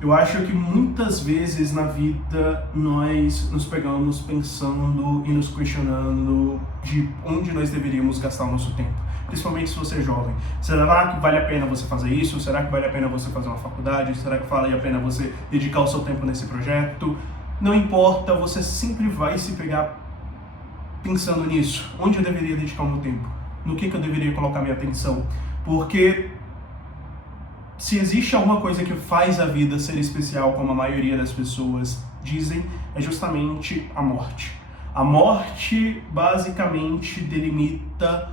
Eu acho que muitas vezes na vida nós nos pegamos pensando e nos questionando de onde nós deveríamos gastar o nosso tempo. Principalmente se você é jovem. Será que vale a pena você fazer isso? Será que vale a pena você fazer uma faculdade? Será que vale a pena você dedicar o seu tempo nesse projeto? Não importa, você sempre vai se pegar pensando nisso. Onde eu deveria dedicar o meu tempo? No que eu deveria colocar minha atenção? Porque se existe alguma coisa que faz a vida ser especial, como a maioria das pessoas dizem, é justamente a morte. A morte basicamente delimita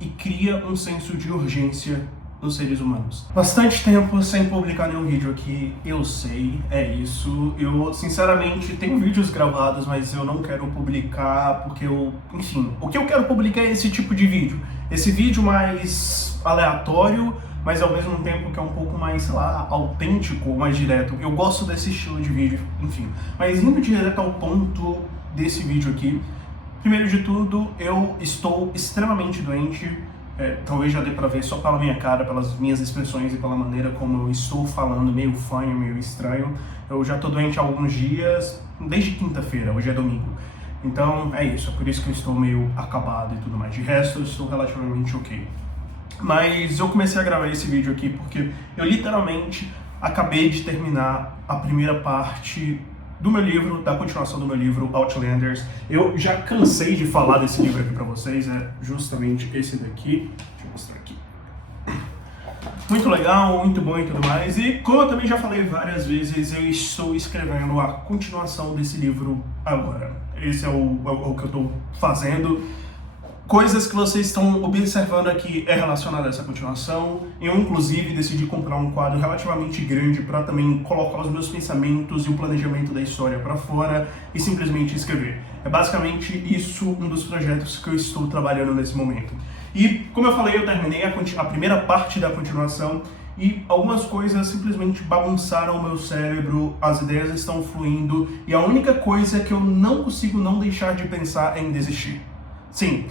e cria um senso de urgência nos seres humanos. Bastante tempo sem publicar nenhum vídeo aqui, eu sei, é isso. Eu, sinceramente, tenho vídeos gravados, mas eu não quero publicar porque enfim, o que eu quero publicar é esse tipo de vídeo. Esse vídeo mais aleatório, mas ao mesmo tempo que é um pouco mais, sei lá, autêntico, mais direto. Eu gosto desse estilo de vídeo, enfim. Mas indo direto ao ponto desse vídeo aqui, primeiro de tudo, eu estou extremamente doente. Talvez já dê pra ver só pela minha cara, pelas minhas expressões e pela maneira como eu estou falando, meio fanho, meio estranho. Eu já tô doente há alguns dias, desde quinta-feira, hoje é domingo. Então é isso, é por isso que eu estou meio acabado e tudo mais. De resto, eu estou relativamente ok. Mas eu comecei a gravar esse vídeo aqui porque eu literalmente acabei de terminar a primeira parte do meu livro, da continuação do meu livro, Outlanders. Eu já cansei de falar desse livro aqui pra vocês, é justamente esse daqui. Deixa eu mostrar aqui. Muito legal, muito bom e tudo mais. E como eu também já falei várias vezes, eu estou escrevendo a continuação desse livro agora. Esse é o que eu estou fazendo. Coisas que vocês estão observando aqui é relacionada a essa continuação. Eu, inclusive, decidi comprar um quadro relativamente grande para também colocar os meus pensamentos e o planejamento da história para fora e simplesmente escrever. É basicamente isso um dos projetos que eu estou trabalhando nesse momento. E, como eu falei, eu terminei a primeira parte da continuação e algumas coisas simplesmente bagunçaram o meu cérebro, as ideias estão fluindo e a única coisa que eu não consigo não deixar de pensar é em desistir. Sim.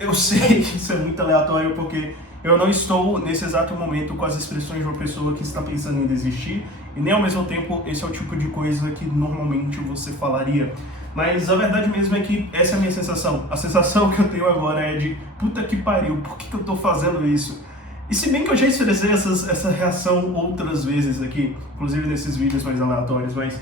Eu sei que isso é muito aleatório porque eu não estou nesse exato momento com as expressões de uma pessoa que está pensando em desistir e nem ao mesmo tempo esse é o tipo de coisa que normalmente você falaria. Mas a verdade mesmo é que essa é a minha sensação. A sensação que eu tenho agora é de puta que pariu, por que eu tô fazendo isso? E se bem que eu já expressei essa reação outras vezes aqui, inclusive nesses vídeos mais aleatórios, mas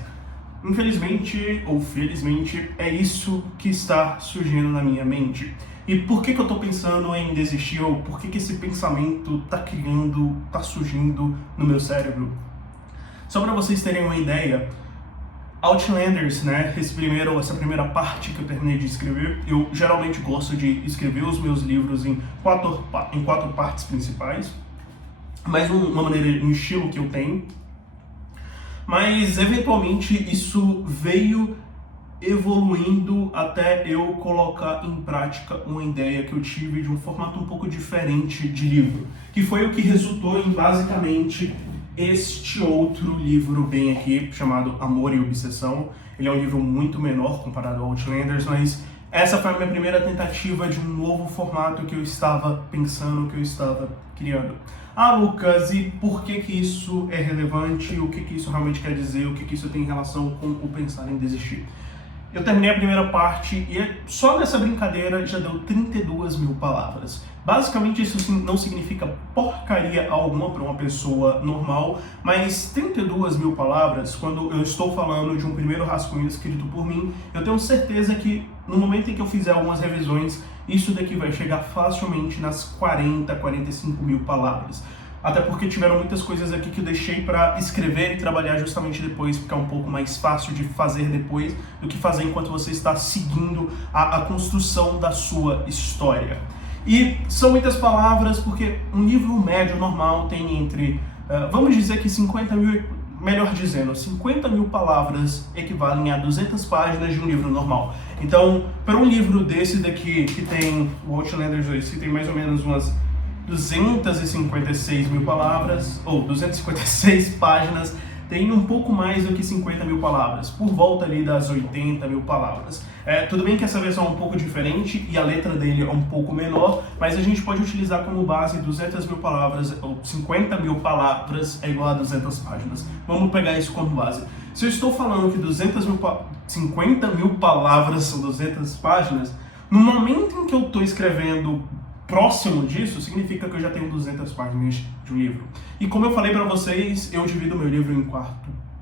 infelizmente ou felizmente é isso que está surgindo na minha mente. E por que eu tô pensando em desistir, ou por que esse pensamento tá surgindo no meu cérebro? Só para vocês terem uma ideia, Outlanders, né, essa primeira parte que eu terminei de escrever, eu geralmente gosto de escrever os meus livros em quatro partes principais, mas uma maneira, um estilo que eu tenho, mas eventualmente isso veio evoluindo até eu colocar em prática uma ideia que eu tive de um formato um pouco diferente de livro, que foi o que resultou em basicamente este outro livro bem aqui, chamado Amor e Obsessão. Ele é um livro muito menor comparado ao Outlanders, mas essa foi a minha primeira tentativa de um novo formato que eu estava pensando, que eu estava criando. Ah, Lucas, e por que isso é relevante? O que isso realmente quer dizer? O que isso tem relação com o pensar em desistir? Eu terminei a primeira parte e só nessa brincadeira já deu 32 mil palavras. Basicamente isso não significa porcaria alguma para uma pessoa normal, mas 32 mil palavras, quando eu estou falando de um primeiro rascunho escrito por mim, eu tenho certeza que no momento em que eu fizer algumas revisões, isso daqui vai chegar facilmente nas 40, 45 mil palavras. Até porque tiveram muitas coisas aqui que eu deixei para escrever e trabalhar justamente depois, porque é um pouco mais fácil de fazer depois do que fazer enquanto você está seguindo a construção da sua história. E são muitas palavras porque um livro médio normal tem entre, vamos dizer que 50 mil, melhor dizendo, 50 mil palavras equivalem a 200 páginas de um livro normal. Então, para um livro desse daqui, que tem o Outlanders 2, que tem mais ou menos umas 256 mil palavras, ou 256 páginas, tem um pouco mais do que 50 mil palavras, por volta ali das 80 mil palavras. Tudo bem que essa versão é um pouco diferente e a letra dele é um pouco menor, mas a gente pode utilizar como base 200 mil palavras, ou 50 mil palavras é igual a 200 páginas. Vamos pegar isso como base. Se eu estou falando que 50 mil palavras são 200 páginas, no momento em que eu estou escrevendo próximo disso, significa que eu já tenho 200 páginas de um livro. E como eu falei para vocês, eu divido meu livro em 4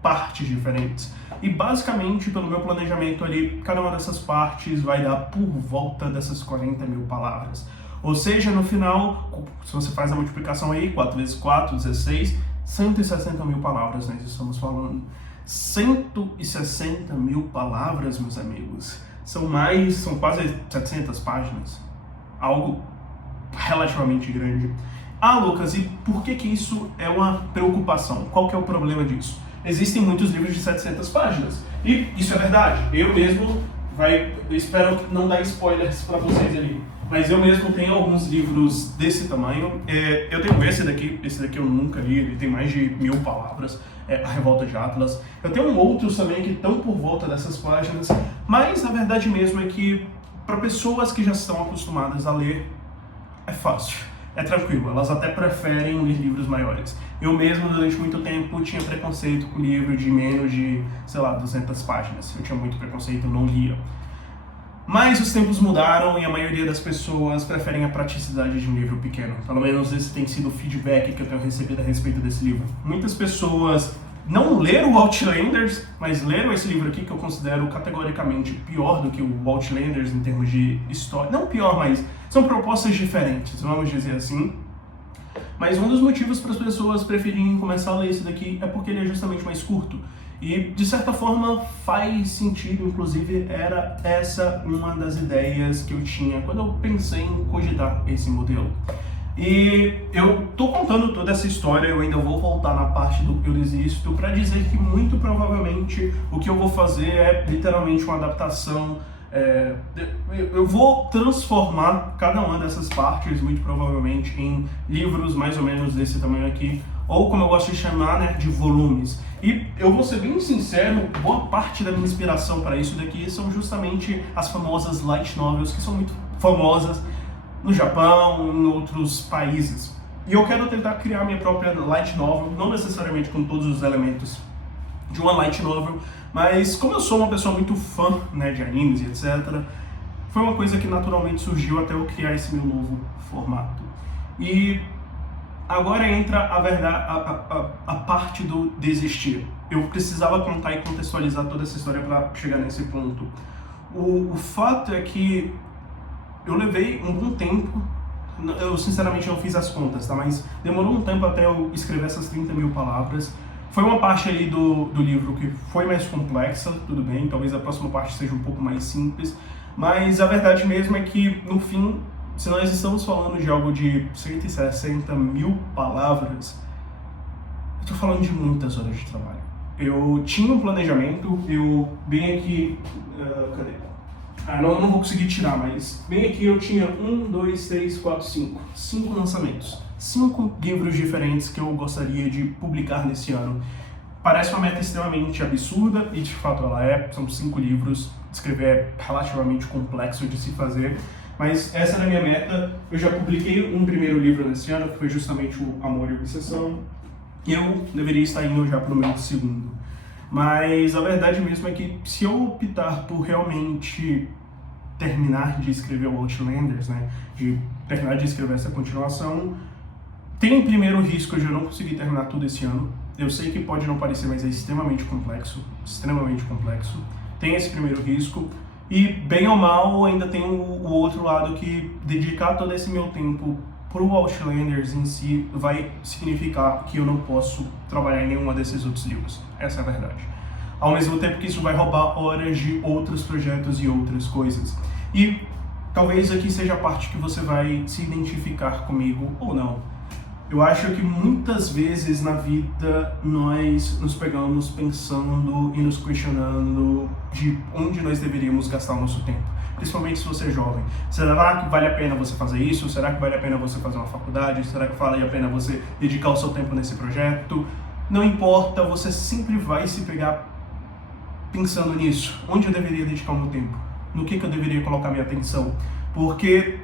partes diferentes. E basicamente, pelo meu planejamento ali, cada uma dessas partes vai dar por volta dessas 40 mil palavras. Ou seja, no final, se você faz a multiplicação aí, 4 vezes 4, 16, 160 mil palavras nós estamos falando. 160 mil palavras, meus amigos. São quase 700 páginas. Algo relativamente grande. Ah, Lucas, e por que isso é uma preocupação? Qual que é o problema disso? Existem muitos livros de 700 páginas. E isso é verdade. Eu mesmo, espero não dar spoilers para vocês ali, mas eu mesmo tenho alguns livros desse tamanho. Eu tenho esse daqui eu nunca li, ele tem mais de 1000 palavras, A Revolta de Atlas. Eu tenho outros também que estão por volta dessas páginas, mas a verdade mesmo é que para pessoas que já estão acostumadas a ler, é fácil, é tranquilo, elas até preferem ler livros maiores. Eu mesmo, durante muito tempo, tinha preconceito com livro de menos de, 200 páginas. Eu tinha muito preconceito, eu não lia. Mas os tempos mudaram e a maioria das pessoas preferem a praticidade de um livro pequeno. Pelo menos esse tem sido o feedback que eu tenho recebido a respeito desse livro. Muitas pessoas não leram o Outlanders, mas leram esse livro aqui, que eu considero categoricamente pior do que o Outlanders em termos de história. Não pior, mas são propostas diferentes, vamos dizer assim. Mas um dos motivos para as pessoas preferirem começar a ler esse daqui é porque ele é justamente mais curto. E, de certa forma, faz sentido, inclusive era essa uma das ideias que eu tinha quando eu pensei em cogitar esse modelo. E eu tô contando toda essa história, eu ainda vou voltar na parte do Eu Desisto, para dizer que muito provavelmente o que eu vou fazer é literalmente uma adaptação. Eu vou transformar cada uma dessas partes, muito provavelmente, em livros mais ou menos desse tamanho aqui, ou como eu gosto de chamar, né, de volumes. E eu vou ser bem sincero, boa parte da minha inspiração para isso daqui são justamente as famosas light novels, que são muito famosas no Japão, em outros países. E eu quero tentar criar minha própria light novel, não necessariamente com todos os elementos de uma light novel, mas como eu sou uma pessoa muito fã, né, de animes e etc., foi uma coisa que naturalmente surgiu até eu criar esse meu novo formato. E agora entra a parte do desistir. Eu precisava contar e contextualizar toda essa história para chegar nesse ponto. O fato é que eu levei um bom tempo, eu sinceramente não fiz as contas, tá? Mas demorou um tempo até eu escrever essas 30 mil palavras. Foi uma parte ali do livro que foi mais complexa, tudo bem, talvez a próxima parte seja um pouco mais simples, mas a verdade mesmo é que, no fim, se nós estamos falando de algo de 160 mil palavras, eu tô falando de muitas horas de trabalho. Eu tinha um planejamento, eu bem aqui, cadê? Não vou conseguir tirar, mas bem aqui eu tinha 5 lançamentos. 5 livros diferentes que eu gostaria de publicar nesse ano. Parece uma meta extremamente absurda, e de fato ela é. São 5 livros, escrever é relativamente complexo de se fazer, mas essa era a minha meta. Eu já publiquei um primeiro livro nesse ano, que foi justamente o Amor e Obsessão, e eu deveria estar indo já para o meu segundo. Mas a verdade mesmo é que se eu optar por realmente terminar de escrever o Outlanders, né, de terminar de escrever essa continuação, tem um primeiro risco de eu não conseguir terminar tudo esse ano. Eu sei que pode não parecer, mas é extremamente complexo, Tem esse primeiro risco. E, bem ou mal, ainda tem o outro lado que dedicar todo esse meu tempo pro Outlanders em si vai significar que eu não posso trabalhar em nenhuma desses outros livros. Essa é a verdade. Ao mesmo tempo que isso vai roubar horas de outros projetos e outras coisas. E talvez aqui seja a parte que você vai se identificar comigo ou não. Eu acho que muitas vezes na vida nós nos pegamos pensando e nos questionando de onde nós deveríamos gastar o nosso tempo. Principalmente se você é jovem. Será que vale a pena você fazer isso? Será que vale a pena você fazer uma faculdade? Será que vale a pena você dedicar o seu tempo nesse projeto? não importa, você sempre vai se pegar pensando nisso. Onde eu deveria dedicar o meu tempo? No que eu deveria colocar minha atenção? Porque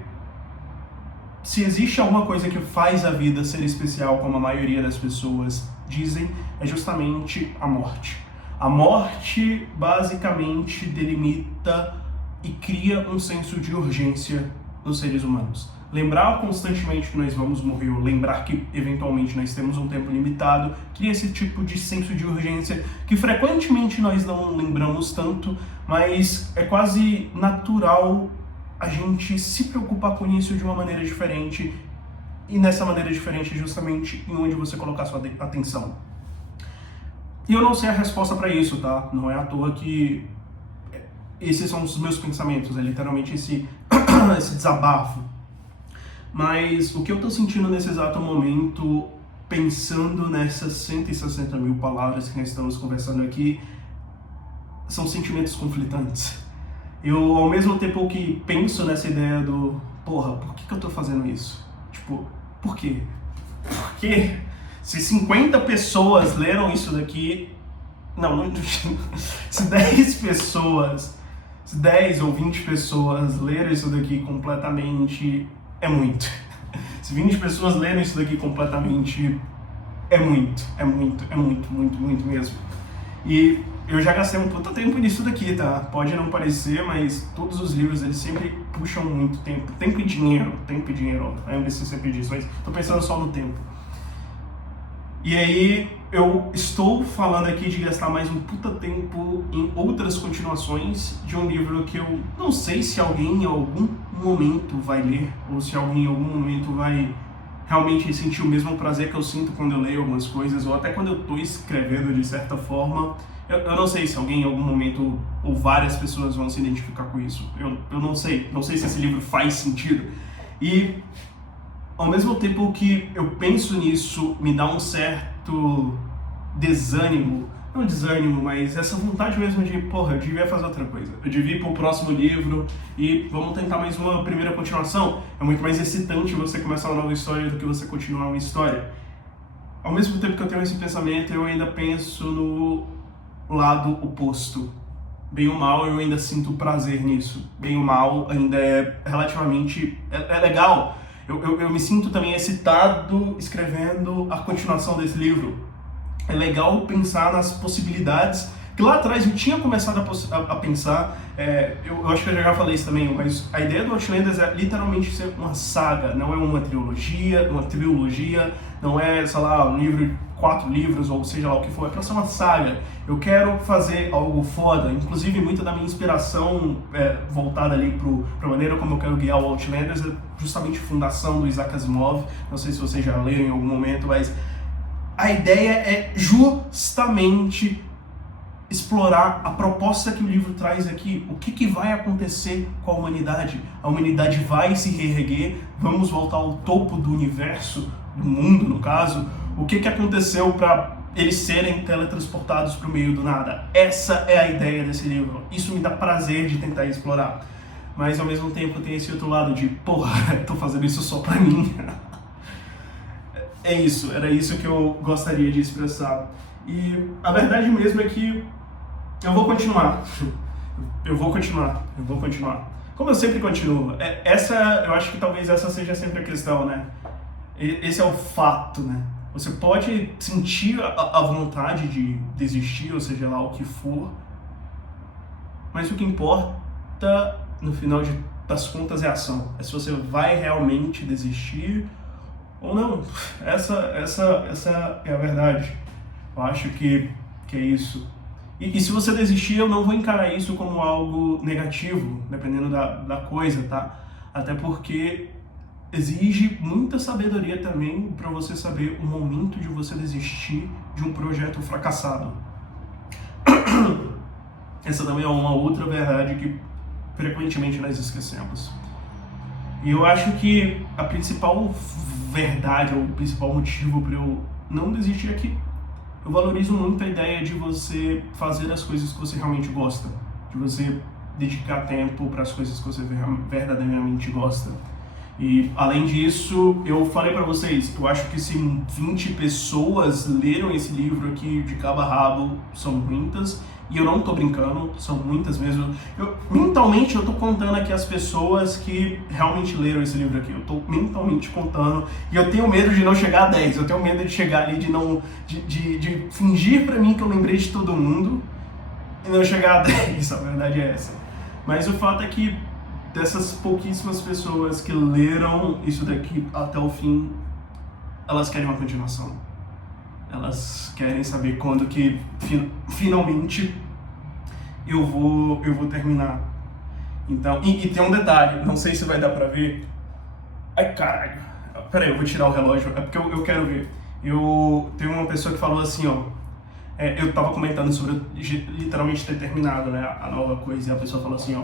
se existe alguma coisa que faz a vida ser especial, como a maioria das pessoas dizem, é justamente a morte. A morte basicamente delimita e cria um senso de urgência nos seres humanos. Lembrar constantemente que nós vamos morrer, ou lembrar que eventualmente nós temos um tempo limitado, cria esse tipo de senso de urgência que frequentemente nós não lembramos tanto, mas é quase natural a gente se preocupar com isso de uma maneira diferente, e nessa maneira diferente justamente em onde você colocar sua atenção. E eu não sei a resposta para isso, tá? Não é à toa que esses são os meus pensamentos, é literalmente esse desabafo. Mas o que eu estou sentindo nesse exato momento, pensando nessas 160 mil palavras que nós estamos conversando aqui, são sentimentos conflitantes. Eu, ao mesmo tempo que penso nessa ideia do, porra, por que eu estou fazendo isso? Tipo, por quê? Por quê? Se 50 pessoas leram isso daqui, se 10 pessoas, se 10 ou 20 pessoas leram isso daqui completamente, é muito. Se 20 pessoas leram isso daqui completamente, é muito mesmo. E eu já gastei um puta tempo nisso daqui, tá? Pode não parecer, mas todos os livros, eles sempre puxam muito tempo. Tempo e dinheiro. A MBC sempre diz, mas tô pensando só no tempo. E aí, eu estou falando aqui de gastar mais um puta tempo em outras continuações de um livro que eu não sei se alguém em algum momento vai ler, ou se alguém em algum momento vai realmente sentir o mesmo prazer que eu sinto quando eu leio algumas coisas, ou até quando eu estou escrevendo de certa forma. Eu não sei se alguém em algum momento, ou várias pessoas vão se identificar com isso. Eu não sei se esse livro faz sentido. E ao mesmo tempo que eu penso nisso, me dá um certo desânimo, não desânimo, mas essa vontade mesmo de, porra, eu devia fazer outra coisa. Eu devia ir pro próximo livro e vamos tentar mais uma primeira continuação. É muito mais excitante você começar uma nova história do que você continuar uma história. Ao mesmo tempo que eu tenho esse pensamento, eu ainda penso no lado oposto. Bem ou mal, eu ainda sinto prazer nisso. Bem ou mal, ainda é relativamente... é legal. Eu me sinto também excitado escrevendo a continuação desse livro. É legal pensar nas possibilidades que lá atrás eu tinha começado a pensar. Eu acho que eu já falei isso também, mas a ideia do Outlanders é literalmente ser uma saga, não é uma trilogia, não é, sei lá, um livro, 4 livros, ou seja lá o que for, é pra ser uma saga. Eu quero fazer algo foda, inclusive muita da minha inspiração voltada ali pra maneira como eu quero guiar o Outlanders é justamente a fundação do Isaac Asimov. Não sei se vocês já leram em algum momento, mas a ideia é justamente explorar a proposta que o livro traz aqui. O que vai acontecer com a humanidade? A humanidade vai se reerguer? Vamos voltar ao topo do universo, do mundo no caso? O que aconteceu para eles serem teletransportados para o meio do nada? Essa é a ideia desse livro. Isso me dá prazer de tentar explorar. Mas ao mesmo tempo tem esse outro lado de, porra, tô fazendo isso só pra mim. Era isso que eu gostaria de expressar. E a verdade mesmo é que eu vou continuar. Como eu sempre continuo. Eu acho que talvez essa seja sempre a questão, né? Esse é o fato, né? Você pode sentir a vontade de desistir, ou seja lá o que for, mas o que importa, no final das contas, é a ação. É se você vai realmente desistir ou não. Essa é a verdade. Eu acho que é isso. E se você desistir, eu não vou encarar isso como algo negativo, dependendo da coisa, tá? Até porque exige muita sabedoria também para você saber o momento de você desistir de um projeto fracassado. Essa também é uma outra verdade que frequentemente nós esquecemos. E eu acho que a principal verdade, ou o principal motivo para eu não desistir é que eu valorizo muito a ideia de você fazer as coisas que você realmente gosta, de você dedicar tempo para as coisas que você verdadeiramente gosta. E além disso, eu falei pra vocês, eu acho que se 20 pessoas leram esse livro aqui de cabo a rabo, são muitas, e eu não tô brincando, são muitas mesmo. Mentalmente eu tô contando aqui as pessoas que realmente leram esse livro aqui, eu tô mentalmente contando, e eu tenho medo de não chegar a 10, eu tenho medo de chegar ali, de fingir pra mim que eu lembrei de todo mundo, e não chegar a 10, a verdade é essa. Mas o fato é que dessas pouquíssimas pessoas que leram isso daqui até o fim, elas querem uma continuação. Elas querem saber quando que finalmente eu vou terminar. Então, e tem um detalhe, não sei se vai dar pra ver. Ai, caralho. Peraí, eu vou tirar o relógio, é porque eu quero ver. Tem uma pessoa que falou assim, ó. Eu tava comentando sobre literalmente ter terminado, né, a nova coisa, e a pessoa falou assim, ó.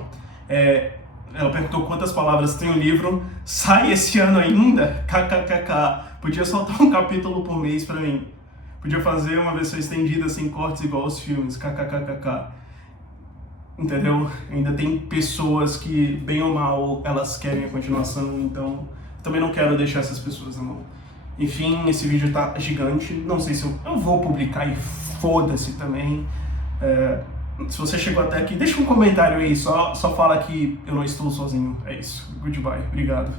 Ela perguntou quantas palavras tem o livro. Sai esse ano ainda? KKKK. Podia soltar um capítulo por mês pra mim. Podia fazer uma versão estendida sem cortes igual aos filmes. KKKKK. Entendeu? Ainda tem pessoas que, bem ou mal, elas querem a continuação. Então, também não quero deixar essas pessoas na mão. Enfim, esse vídeo tá gigante. Não sei se eu vou publicar e foda-se também. Se você chegou até aqui, deixa um comentário aí, só fala que eu não estou sozinho. É isso. Goodbye. Obrigado.